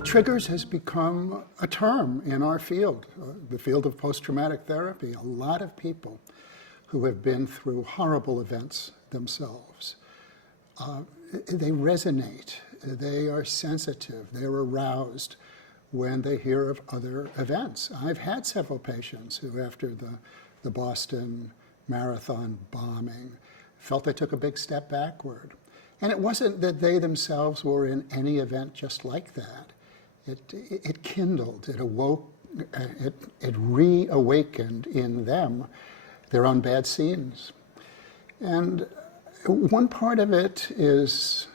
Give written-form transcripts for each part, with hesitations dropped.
Well, triggers has become a term in our field, the field of post-traumatic therapy. A lot of people who have been through horrible events themselves, they resonate, they are sensitive, they're aroused when they hear of other events. I've had several patients who, after the Boston Marathon bombing, felt they took a big step backward. And it wasn't that they themselves were in any event just like that. It kindled, it awoke, it reawakened in them their own bad scenes. And one part of it is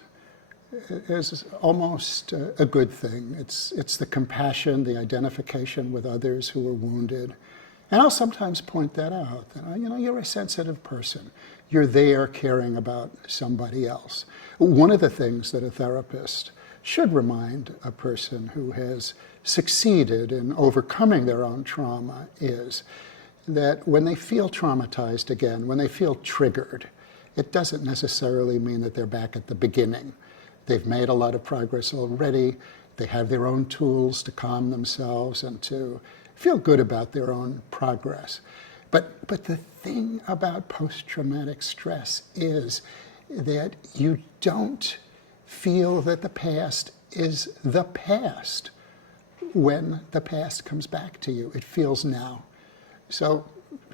almost a good thing. It's the compassion, the identification with others who are wounded. And I'll sometimes point that out, that, you're a sensitive person. You're there caring about somebody else. One of the things that a therapist should remind a person who has succeeded in overcoming their own trauma is that when they feel traumatized again, when they feel triggered, it doesn't necessarily mean that they're back at the beginning. They've made a lot of progress already. They have their own tools to calm themselves and to feel good about their own progress. But the thing about post-traumatic stress is that you don't feel that the past is the past when the past comes back to you. It feels now. So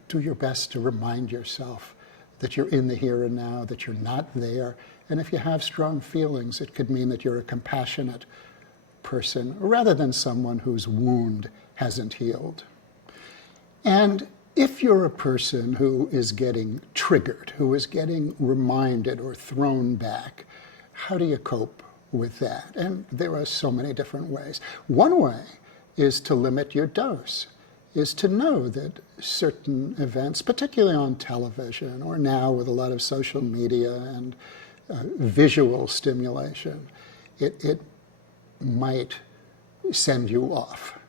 do your best to remind yourself that you're in the here and now, that you're not there. And if you have strong feelings, it could mean that you're a compassionate person rather than someone whose wound hasn't healed. And if you're a person who is getting triggered, who is getting reminded or thrown back, how do you cope with that? And there are so many different ways. One way is to limit your dose, is to know that certain events, particularly on television or now with a lot of social media and visual stimulation, it might send you off.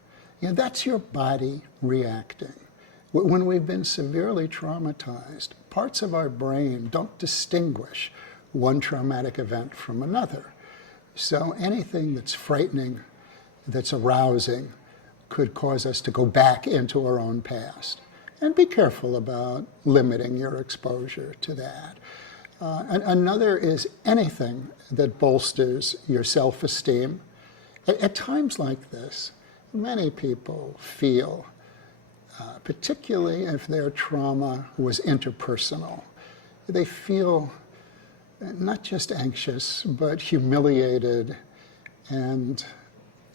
That's your body reacting. When we've been severely traumatized, parts of our brain don't distinguish one traumatic event from another. So anything that's frightening, that's arousing, could cause us to go back into our own past. And be careful about limiting your exposure to that. Another is anything that bolsters your self-esteem. At times like this, many people feel, particularly if their trauma was interpersonal, they feel not just anxious, but humiliated and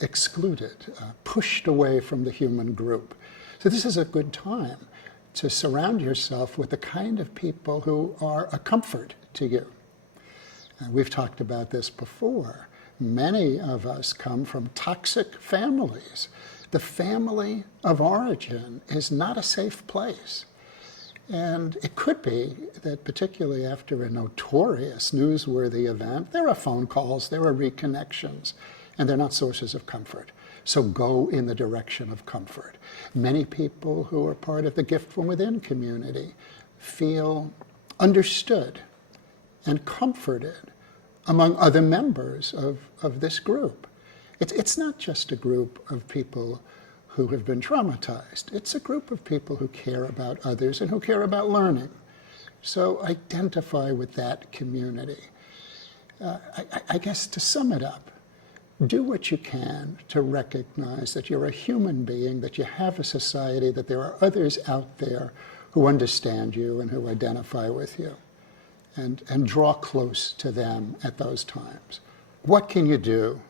excluded, pushed away from the human group. So this is a good time to surround yourself with the kind of people who are a comfort to you. We've talked about this before. Many of us come from toxic families. The family of origin is not a safe place. And it could be that particularly after a notorious, newsworthy event, there are phone calls, there are reconnections, and they're not sources of comfort. So go in the direction of comfort. Many people who are part of the Gift from Within community feel understood and comforted among other members of this group. It's not just a group of people who have been traumatized. It's a group of people who care about others and who care about learning. So identify with that community. I guess to sum it up, do what you can to recognize that you're a human being, that you have a society, that there are others out there who understand you and who identify with you, and draw close to them at those times. What can you do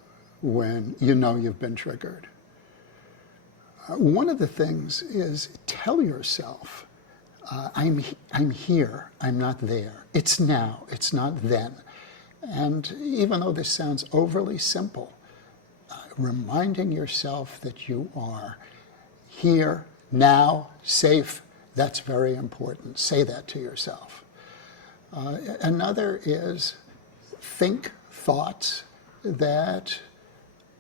when you know you've been triggered? One of the things is tell yourself, I'm here, I'm not there. It's now, it's not then. And even though this sounds overly simple, reminding yourself that you are here, now, safe, that's very important. Say that to yourself. Another is think thoughts that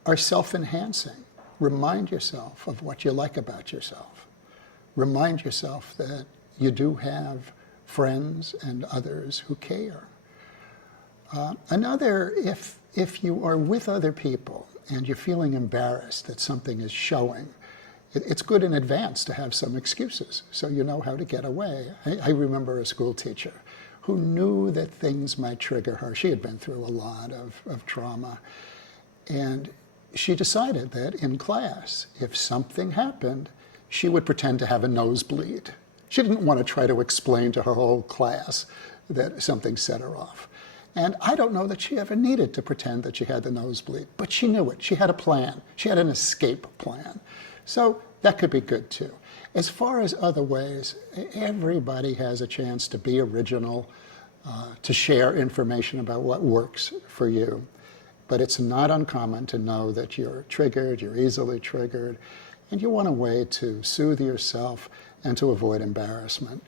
are self-enhancing. Remind yourself of what you like about yourself. Remind yourself that you do have friends and others who care. Another, if you are with other people and you're feeling embarrassed that something is showing, it's good in advance to have some excuses so you know how to get away. I remember a school teacher who knew that things might trigger her. She had been through a lot of trauma. And she decided that in class, if something happened, she would pretend to have a nosebleed. She didn't want to try to explain to her whole class that something set her off. And I don't know that she ever needed to pretend that she had the nosebleed, but she knew it. She had a plan. She had an escape plan. So that could be good too. As far as other ways, everybody has a chance to be original, to share information about what works for you. But it's not uncommon to know that you're triggered, you're easily triggered, and you want a way to soothe yourself and to avoid embarrassment.